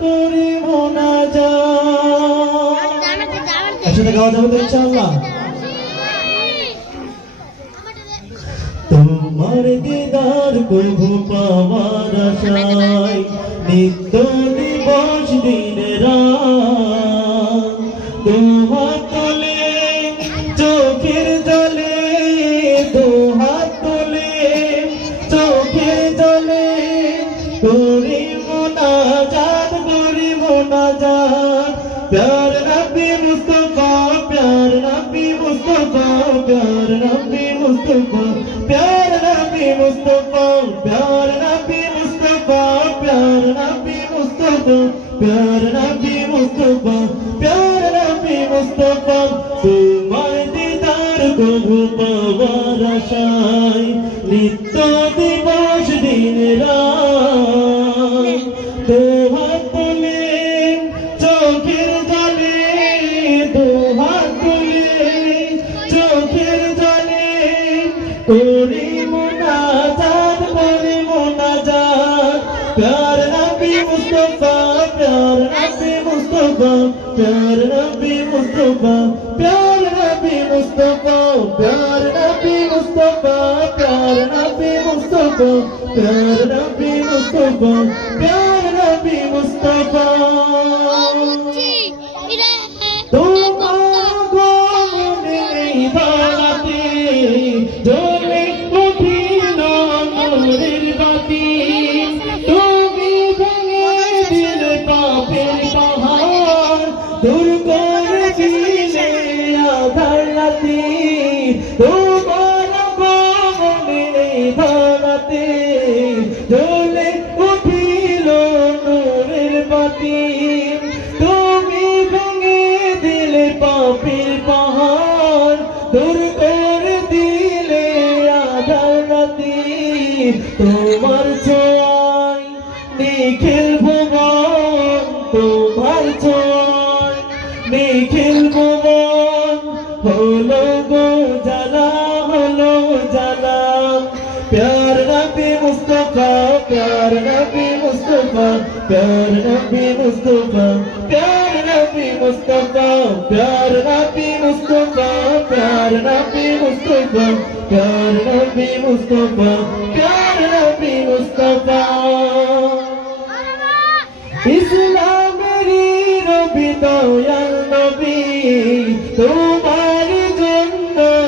করি মোনাজাত। একসাথে গাওয়া যাবে তো ইনশাআল্লাহ? তোমার দিদার প্রভু পাওয়ার আশায় নিত্য দিবস দিন রাত দুহাত তুলে চোখের জলে, দুহাত তুলে চোখের জলে করি মোনাজাত, করি মোনাজাত। প্যার নবী মুস্তাফা, প্যার নবী মুস্তাফা, প্যার নবী মুস্তাফা, প্যার নবী মুস্তাফা, প্যার নবী মুস্তাফা, প্যার নবী মুস্তাফা, প্যার নবী মুস্তাফা, প্যার নবী মুস্তাফা। তোমার দিদার প্রভু পাওয়ার আশায় নিত্য দিবস দিন রাত দুহাত তুলে চোখের জলে, দুহাত তুলে চোখের জলে করি মোনাজাত, করি মোনাজাত। প্যার নবী মুস্তাফা, প্যার নবী মুস্তাফা, প্যার নবী মুস্তাফা, প্যার নবী মুস্তাফা, প্যার নবী মুস্তাফা, প্যার নবী মুস্তাফা, প্যার নবী মুস্তাফা, প্যার নবী মুস্তাফা। তোমার গমনে বাতি জ্বলে উঠিল নূরের বাতি, তুমি ভেঙে দিলে পাপের পাহাড়, দূর করে দিলে আঁধার রাতি। তোমার গমনে বাতি জ্বলে উঠিল নূরের বাতি, তুমি ভেঙে দিলে পাপের পাহাড়, দূর করে দিলে আঁধার রাতি। তোমার ছোঁয়ায় নিখিল ভুবন, তোমার ছোঁয়ায় নিখিল ভুবন হলো গো জালা, হলো জালা। প্যার নবী মুস্তাফা, প্যার নবী মুস্তাফা, প্যার নবী মুস্তাফা, প্যার নবী মুস্তাফা, প্যার নবী মুস্তাফা, প্যার নবী মুস্তাফা, প্যার নবী মুস্তাফা।